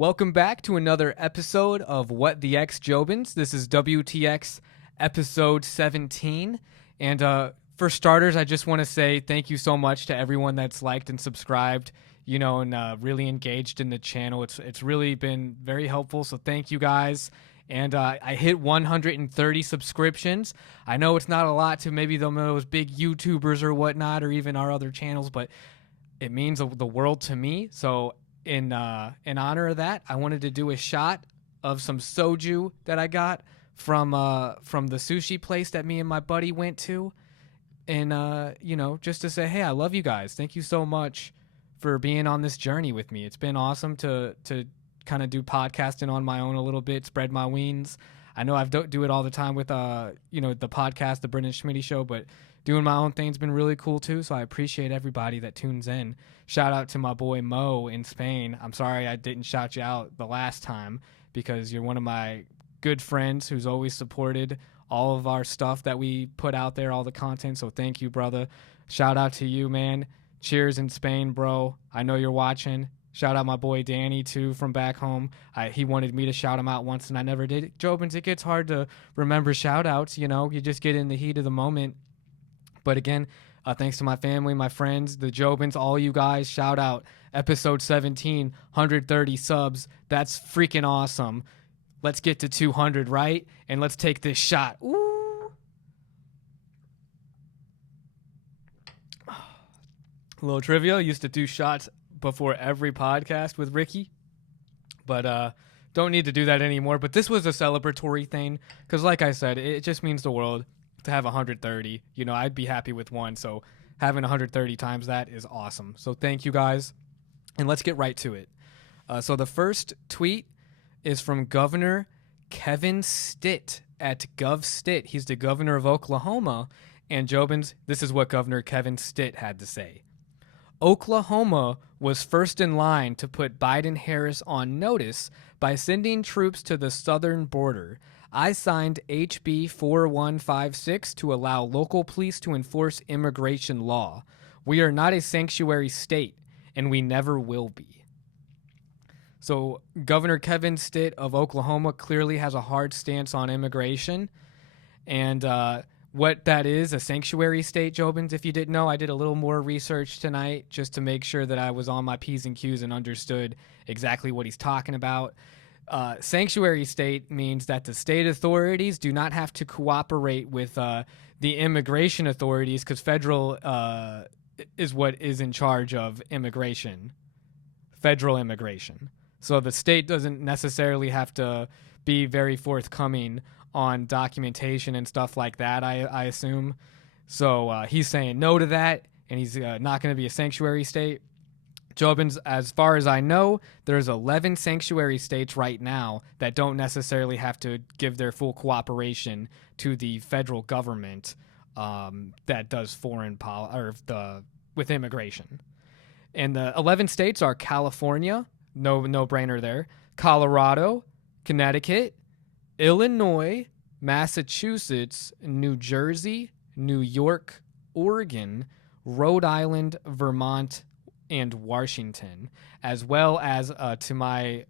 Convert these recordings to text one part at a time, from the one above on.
Welcome back to another episode of What the X Jobins. This is WTX episode 17. And for starters, I just want to say thank you so much to everyone that's liked and subscribed, and really engaged in the channel. It's really been very helpful, so thank you guys. And I hit 130 subscriptions. I know it's not a lot to maybe those big YouTubers or whatnot, or even our other channels, but it means the world to me. So in honor of that, I wanted to do a shot of some soju that I got from the sushi place that me and my buddy went to, and just to say, hey, I love you guys. Thank you so much for being on this journey with me. It's been awesome to kind of do podcasting on my own a little bit, spread my wings. I know I do it all the time with the podcast, the Brendan Schmitty Show, but doing my own thing's been really cool too. So I appreciate everybody that tunes in. Shout out to my boy Mo in Spain. I'm sorry I didn't shout you out the last time because you're one of my good friends who's always supported all of our stuff that we put out there, all the content. So thank you, brother. Shout out to you, man. Cheers in Spain, bro. I know you're watching. Shout out my boy Danny, too, from back home. He wanted me to shout him out once, and I never did. Jobins, it gets hard to remember shout-outs, You just get in the heat of the moment. But again, thanks to my family, my friends, the Jobins, all you guys, shout out. Episode 17, 130 subs. That's freaking awesome. Let's get to 200, right? And let's take this shot. Ooh. A little trivia. I used to do shots before every podcast with Ricky, but don't need to do that anymore. But this was a celebratory thing because, like I said, it just means the world to have 130. I'd be happy with one, so having 130 times that is awesome. So thank you guys, and let's get right to it. So the first tweet is from Governor Kevin Stitt at GovStitt. He's the governor of Oklahoma, and Jobins, this is what Governor Kevin Stitt had to say. Oklahoma was first in line to put Biden-Harris on notice by sending troops to the southern border. I signed HB 4156 to allow local police to enforce immigration law. We are not a sanctuary state, and we never will be. So Governor Kevin Stitt of Oklahoma clearly has a hard stance on immigration, and what that is, a sanctuary state, Jobins, if you didn't know, I did a little more research tonight just to make sure that I was on my P's and Q's and understood exactly what he's talking about. Sanctuary state means that the state authorities do not have to cooperate with the immigration authorities because federal is what is in charge of immigration, federal immigration. So the state doesn't necessarily have to be very forthcoming on documentation and stuff like that, I assume. So he's saying no to that, and he's not going to be a sanctuary state. Jobins, as far as I know, there's 11 sanctuary states right now that don't necessarily have to give their full cooperation to the federal government that does foreign with immigration. And the 11 states are California, no brainer there, Colorado, Connecticut, Illinois, Massachusetts, New Jersey, New York, Oregon, Rhode Island, Vermont, and Washington, as well as, to my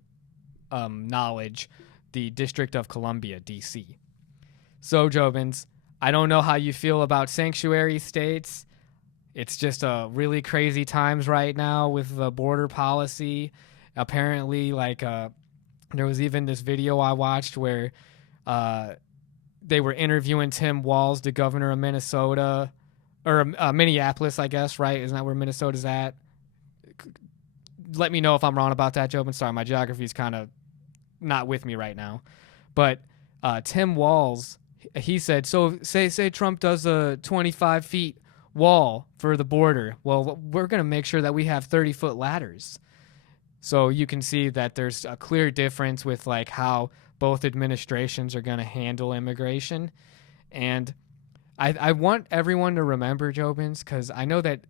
knowledge, the District of Columbia, D.C. So, Jobins, I don't know how you feel about sanctuary states. It's just really crazy times right now with the border policy. Apparently, there was even this video I watched where they were interviewing Tim Walz, the governor of Minnesota, or Minneapolis, I guess, right? Isn't that where Minnesota's at? Let me know if I'm wrong about that, Jobin. Sorry, my geography's kind of not with me right now. But Tim Walz, he said, so say Trump does a 25 feet wall for the border. Well, we're going to make sure that we have 30-foot ladders. So you can see that there's a clear difference with how both administrations are going to handle immigration. And I want everyone to remember, Jobins, because I know that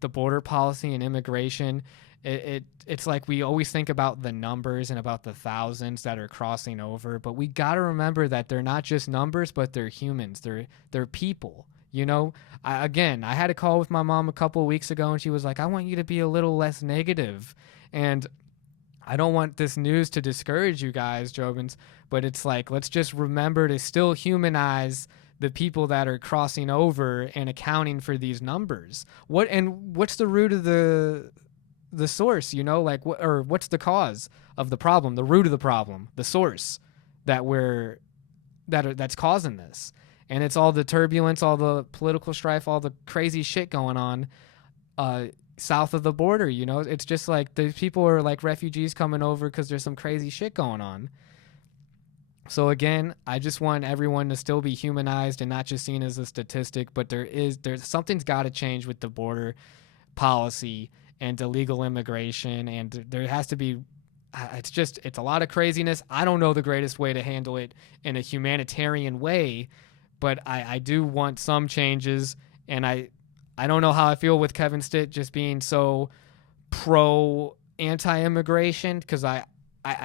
the border policy and immigration, it's like we always think about the numbers and about the thousands that are crossing over, but we got to remember that they're not just numbers, but they're humans. They're people. I had a call with my mom a couple of weeks ago, and she was like, I want you to be a little less negative. And I don't want this news to discourage you guys, Jobins, but it's like, let's just remember to still humanize the people that are crossing over and accounting for these numbers. What's the root of the source, like what's the cause of the problem, the root of the problem, the source that's causing this? And it's all the turbulence, all the political strife, all the crazy shit going on south of the border. It's just like the people are like refugees coming over because there's some crazy shit going on. So again, I just want everyone to still be humanized and not just seen as a statistic, but there's something's got to change with the border policy and illegal immigration, and there has to be. It's a lot of craziness. I don't know the greatest way to handle it in a humanitarian way, but I do want some changes, and I don't know how I feel with Kevin Stitt just being so pro anti-immigration, because I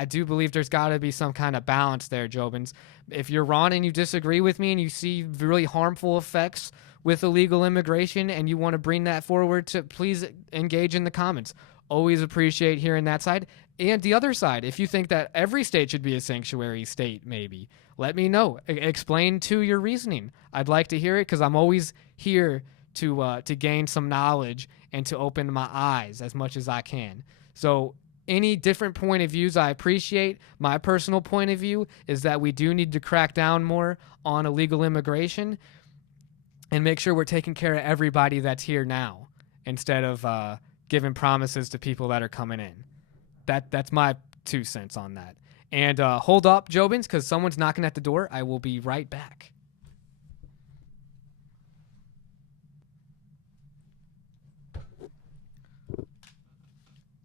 do believe there's got to be some kind of balance there, Jobins. If you're Ron and you disagree with me and you see really harmful effects with illegal immigration and you want to bring that forward, to please engage in the comments. Always appreciate hearing that side. And the other side, if you think that every state should be a sanctuary state, maybe, let me know. Explain to your reasoning. I'd like to hear it, because I'm always here to gain some knowledge and to open my eyes as much as I can. So any different point of views I appreciate. My personal point of view is that we do need to crack down more on illegal immigration and make sure we're taking care of everybody that's here now, instead of giving promises to people that are coming in. That's my 2 cents on that. And hold up, Jobins, because someone's knocking at the door. I will be right back.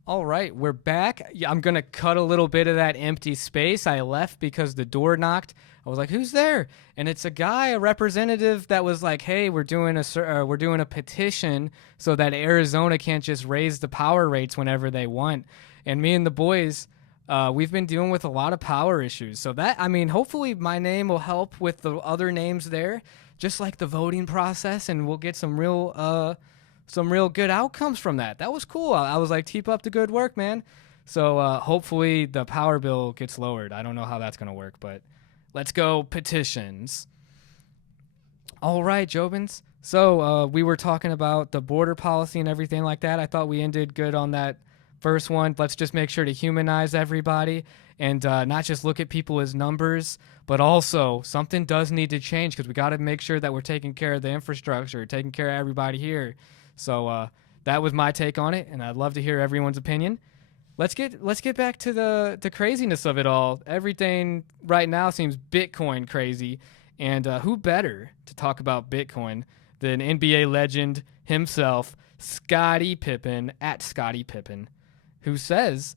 All right, we're back. Yeah, I'm going to cut a little bit of that empty space I left because the door knocked. I was like, who's there? And it's a guy, a representative that was like, hey, we're doing a petition so that Arizona can't just raise the power rates whenever they want. And me and the boys, we've been dealing with a lot of power issues. So hopefully my name will help with the other names there, just like the voting process, and we'll get some real good outcomes from that. That was cool. I was like, keep up the good work, man. So hopefully the power bill gets lowered. I don't know how that's going to work, but let's go petitions. All right, Jobins. So we were talking about the border policy and everything like that. I thought we ended good on that first one. Let's just make sure to humanize everybody and not just look at people as numbers, but also something does need to change, because we got to make sure that we're taking care of the infrastructure, taking care of everybody here. So that was my take on it, and I'd love to hear everyone's opinion. Let's get back to the craziness of it all. Everything right now seems Bitcoin crazy, and who better to talk about Bitcoin than NBA legend himself, Scottie Pippen, at Scottie Pippen, who says,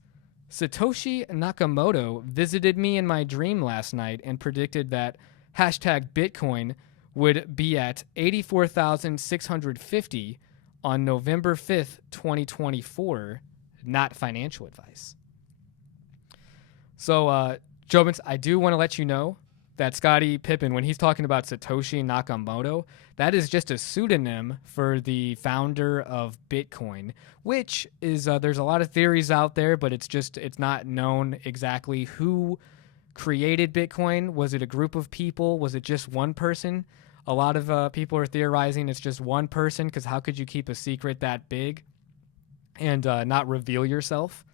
Satoshi Nakamoto visited me in my dream last night and predicted that #Bitcoin would be at 84,650 on November 5th, 2024, not financial advice. So, Jobins, I do want to let you know that Scottie Pippen, when he's talking about Satoshi Nakamoto, that is just a pseudonym for the founder of Bitcoin, which is, there's a lot of theories out there, but it's not known exactly who created Bitcoin. Was it a group of people? Was it just one person? A lot of people are theorizing it's just one person, because how could you keep a secret that big and not reveal yourself?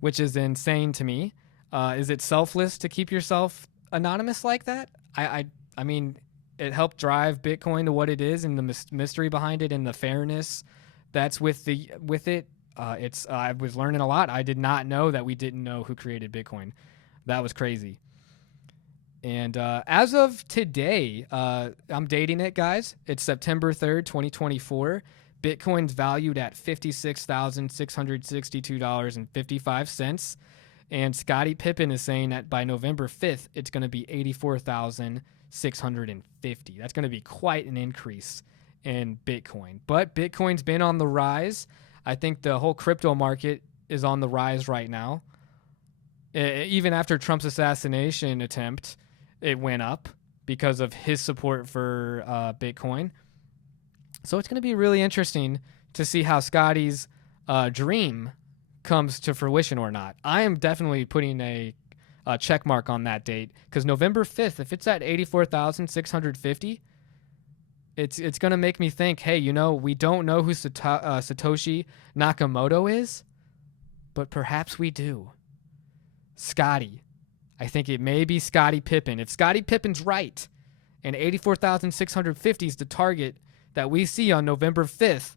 Which is insane to me. Is it selfless to keep yourself anonymous like that? I mean, it helped drive Bitcoin to what it is, and the mystery behind it, and the fairness that's with it. I was learning a lot. I did not know that we didn't know who created Bitcoin. That was crazy. And as of today, I'm dating it, guys. It's September 3rd, 2024. Bitcoin's valued at $56,662.55. And Scottie Pippen is saying that by November 5th, it's going to be $84,650. That's going to be quite an increase in Bitcoin. But Bitcoin's been on the rise. I think the whole crypto market is on the rise right now. Even after Trump's assassination attempt, it went up because of his support for Bitcoin. So it's going to be really interesting to see how Scottie's dream comes to fruition or not. I am definitely putting a check mark on that date, because November 5th, if it's at 84,650, it's going to make me think, hey, we don't know who Satoshi Nakamoto is, but perhaps we do. Scottie. I think it may be Scottie Pippen. If Scottie Pippen's right, and 84,650 is the target that we see on November 5th,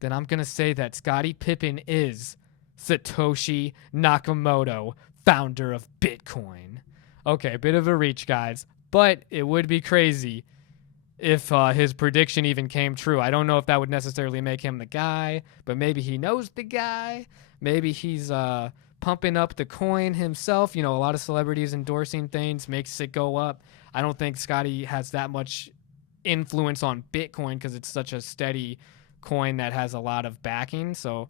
then I'm going to say that Scottie Pippen is Satoshi Nakamoto, founder of Bitcoin. Okay, a bit of a reach, guys, but it would be crazy if his prediction even came true. I don't know if that would necessarily make him the guy, but maybe he knows the guy. Maybe he's pumping up the coin himself. A lot of celebrities endorsing things makes it go up. I don't think Scottie has that much influence on Bitcoin because it's such a steady coin that has a lot of backing. So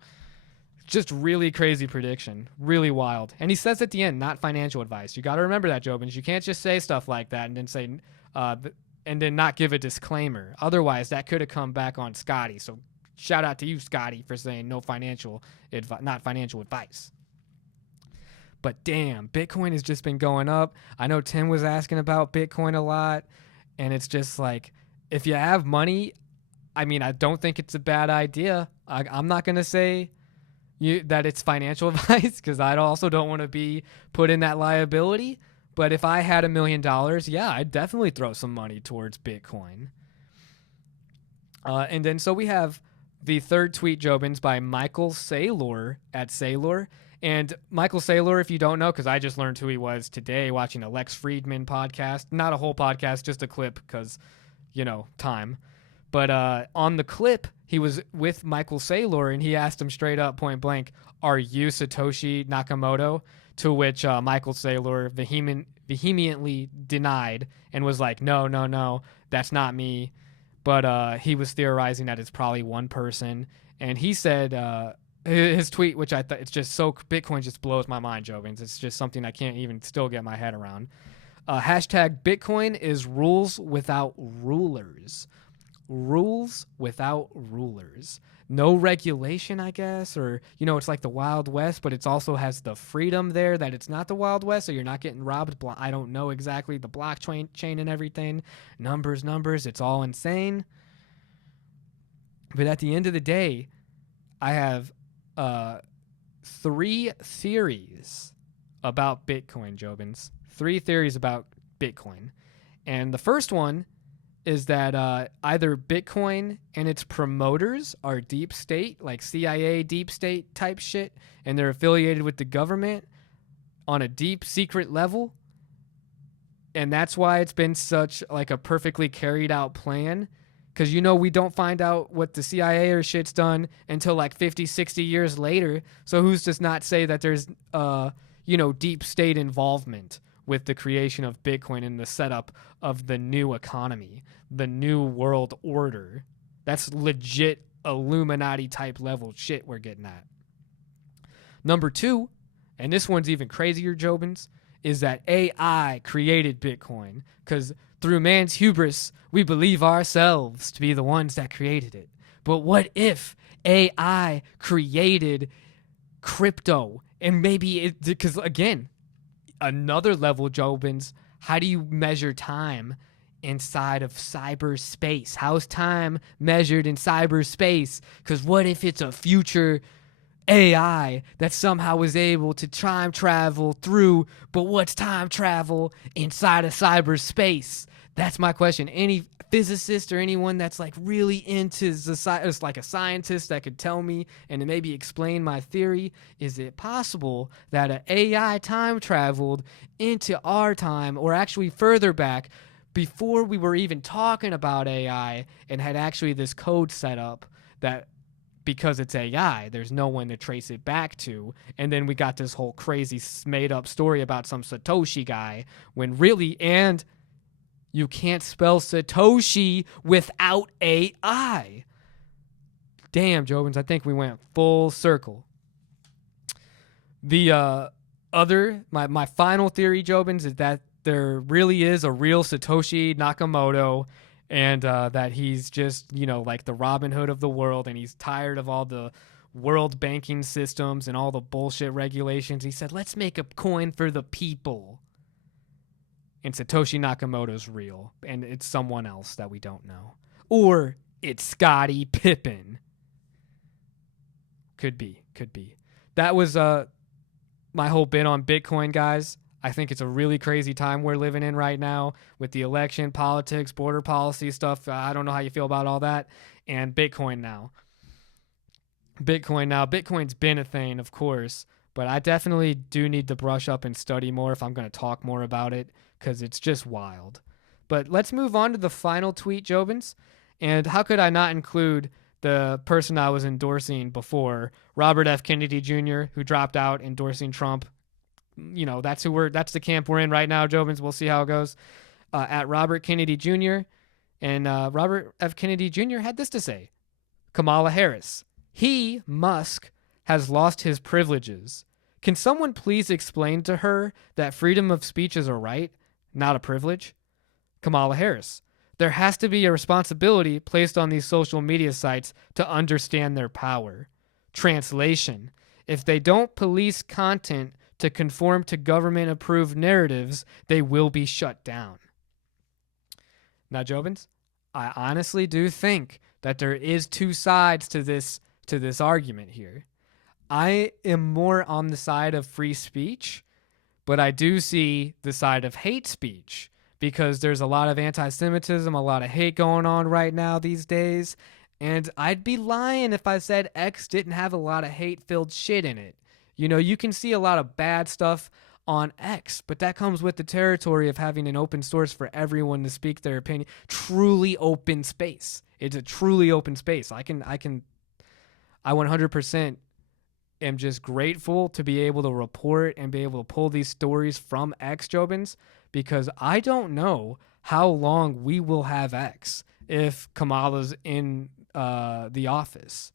just really crazy prediction, really wild. And he says at the end, not financial advice. You got to remember that, Jobins. You can't just say stuff like that and then say and then not give a disclaimer. Otherwise, that could have come back on Scottie. So shout out to you, Scottie, for saying not financial advice. But damn, Bitcoin has just been going up. I know Tim was asking about Bitcoin a lot, and it's just like, if you have money, I don't think it's a bad idea. I'm not going to say that it's financial advice, because I also don't want to be put in that liability. But if I had $1 million, yeah, I'd definitely throw some money towards Bitcoin. And then so we have the third tweet, Jobins, by Michael Saylor at Saylor. And Michael Saylor, if you don't know, because I just learned who he was today watching a Lex Friedman podcast. Not a whole podcast, just a clip because, time. But on the clip, he was with Michael Saylor, and he asked him straight up, point blank, "Are you Satoshi Nakamoto?" To which Michael Saylor vehemently denied and was like, no, that's not me. But he was theorizing that it's probably one person. And he said his tweet, which I thought, it's just so, Bitcoin just blows my mind, Jovins. It's just something I can't even still get my head around. Hashtag Bitcoin is rules without rulers. Rules without rulers. No regulation, I guess, or, it's like the Wild West, but it also has the freedom there that it's not the Wild West, so you're not getting robbed. I don't know exactly the blockchain and everything. Numbers, it's all insane. But at the end of the day, I have 3 theories about Bitcoin, Jobins. 3 theories about Bitcoin. And the first one is that either Bitcoin and its promoters are deep state, like CIA deep state type shit, and they're affiliated with the government on a deep secret level. And that's why it's been such like a perfectly carried out plan. Because, we don't find out what the CIA or shit's done until like 50, 60 years later. So who's to not say that there's, deep state involvement with the creation of Bitcoin and the setup of the new economy, the new world order. That's legit Illuminati type level shit we're getting at. Number 2, and this one's even crazier, Jobins, is that AI created Bitcoin, because through man's hubris, we believe ourselves to be the ones that created it. But what if AI created crypto? And maybe because again, another level, Jobins, how do you measure time inside of cyberspace? How's time measured in cyberspace? Because what if it's a future AI that somehow was able to time travel through, but what's time travel inside of cyberspace? That's my question. Any physicist or anyone that's like really into it's like a scientist that could tell me and maybe explain my theory. Is it possible that an AI time traveled into our time, or actually further back before we were even talking about AI, and had actually this code set up that, because it's AI, there's no one to trace it back to, and then we got this whole crazy made up story about some Satoshi guy, when really, and you can't spell Satoshi without AI. Damn, Jobins, I think we went full circle. The my final theory, Jobins, is that there really is a real Satoshi Nakamoto, and that he's just, like the Robin Hood of the world, and he's tired of all the world banking systems and all the bullshit regulations. He said, let's make a coin for the people. And Satoshi Nakamoto's real, and it's someone else that we don't know. Or it's Scottie Pippen. Could be. That was my whole bit on Bitcoin, guys. I think it's a really crazy time we're living in right now with the election, politics, border policy stuff. I don't know how you feel about all that. And Bitcoin now. Bitcoin's been a thing, of course, but I definitely do need to brush up and study more if I'm going to talk more about it, because it's just wild. But let's move on to the final tweet, Jobins. And how could I not include the person I was endorsing before, Robert F. Kennedy Jr., who dropped out endorsing Trump. You know, that's the camp we're in right now, Jobins. We'll see how it goes. At Robert Kennedy Jr. And Robert F. Kennedy Jr. had this to say. Kamala Harris. He, Musk, has lost his privileges. Can someone please explain to her that freedom of speech is a right, not a privilege? Kamala Harris. There has to be a responsibility placed on these social media sites to understand their power. Translation. If they don't police content to conform to government-approved narratives, they will be shut down. Now, Jobins, I honestly do think that there is two sides to this argument here. I am more on the side of free speech, but I do see the side of hate speech, because there's a lot of anti-Semitism, a lot of hate going on right now these days. And I'd be lying if I said X didn't have a lot of hate-filled shit in it. You know, you can see a lot of bad stuff on X, but that comes with the territory of having an open source for everyone to speak their opinion. Truly open space. It's a truly open space. I 100% am just grateful to be able to report and be able to pull these stories from X, Jobins, because I don't know how long we will have X if Kamala's in the office.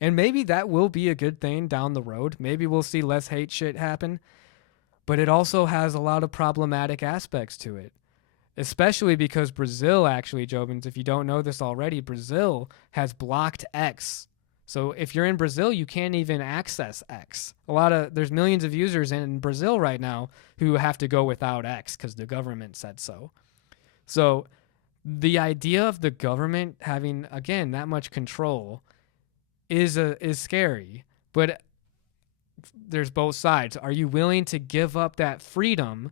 And maybe that will be a good thing down the road. Maybe we'll see less hate shit happen. But it also has a lot of problematic aspects to it, especially because Brazil, actually, Jobins, if you don't know this already, Brazil has blocked X. So if you're in Brazil, you can't even access X. There's millions of users in Brazil right now who have to go without X because the government said so. So the idea of the government having, again, that much control is scary. But there's both sides. Are you willing to give up that freedom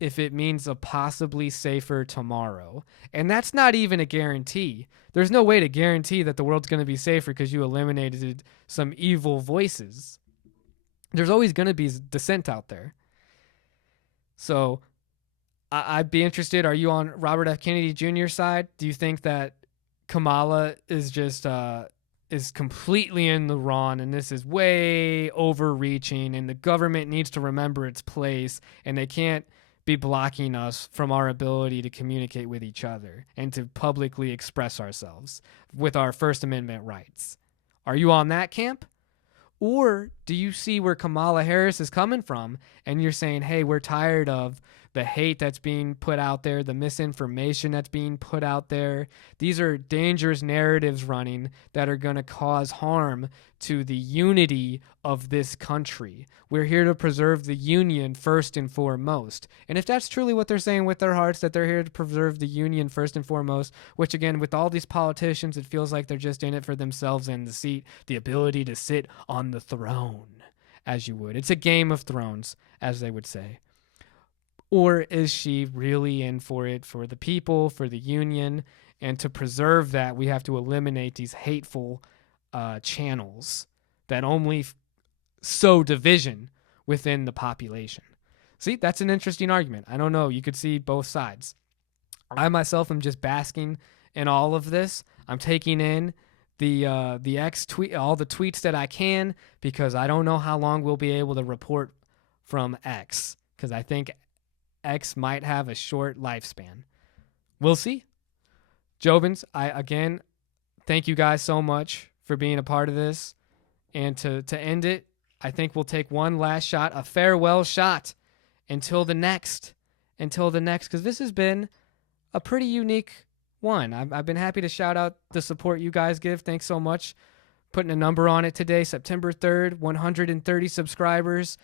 if it means a possibly safer tomorrow? And that's not even a guarantee. There's no way to guarantee that the world's going to be safer because you eliminated some evil voices. There's always going to be dissent out there. So I'd be interested. Are you on Robert F. Kennedy Jr.'s side? Do you think that Kamala is just is completely in the wrong and this is way overreaching and the government needs to remember its place and they can't be blocking us from our ability to communicate with each other and to publicly express ourselves with our First Amendment rights? Are you on that camp? Or do you see where Kamala Harris is coming from and you're saying, hey, we're tired of the hate that's being put out there, the misinformation that's being put out there. These are dangerous narratives running that are going to cause harm to the unity of this country. We're here to preserve the union first and foremost. And if that's truly what they're saying with their hearts, that they're here to preserve the union first and foremost, which again, with all these politicians, it feels like they're just in it for themselves and the seat, the ability to sit on the throne, as you would. It's a Game of Thrones, as they would say. Or is she really in for it for the people, for the union? And to preserve that, we have to eliminate these hateful channels that only sow division within the population. See, that's an interesting argument. I don't know. You could see both sides. I myself am just basking in all of this. I'm taking in the X tweet, all the tweets that I can, because I don't know how long we'll be able to report from X, because I think X might have a short lifespan. We'll see. Jobins, again, thank you guys so much for being a part of this. And to end it, I think we'll take one last shot, a farewell shot until the next, because this has been a pretty unique one. I've been happy to shout out the support you guys give. Thanks so much putting a number on it today, September 3rd, 130 subscribers.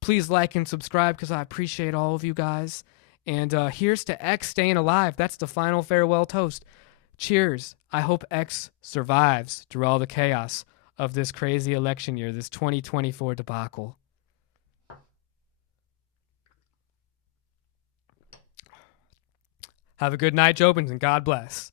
Please like and subscribe because I appreciate all of you guys. And here's to X staying alive. That's the final farewell toast. Cheers. I hope X survives through all the chaos of this crazy election year, this 2024 debacle. Have a good night, Jobins, and God bless.